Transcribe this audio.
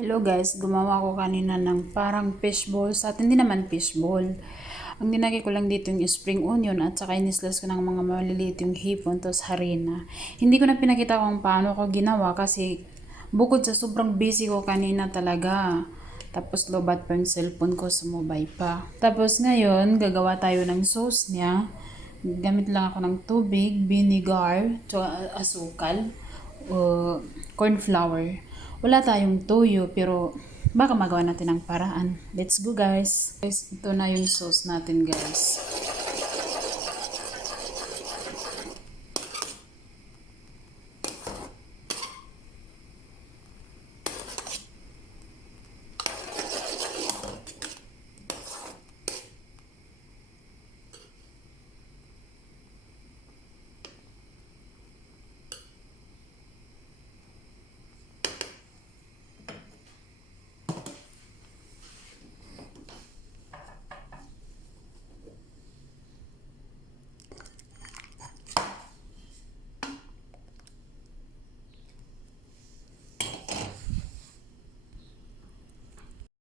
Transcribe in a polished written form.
Hello guys, gumawa ko kanina ng parang fishball sa atin. Hindi naman fishball. Ang dinagay ko lang dito yung spring onion at saka inislas ko ng mga maliliit yung hipon tapos harina. Hindi ko na pinakita kung paano ko ginawa kasi bukod sa sobrang busy ko kanina talaga. Tapos lobat pa yung cellphone ko, sumubay pa. Tapos ngayon, gagawa tayo ng sauce niya. Gamit lang ako ng tubig, vinegar, asukal, corn flour. Wala tayong toyo pero baka magawa natin ng paraan. Let's go guys. Guys, ito na yung sauce natin guys.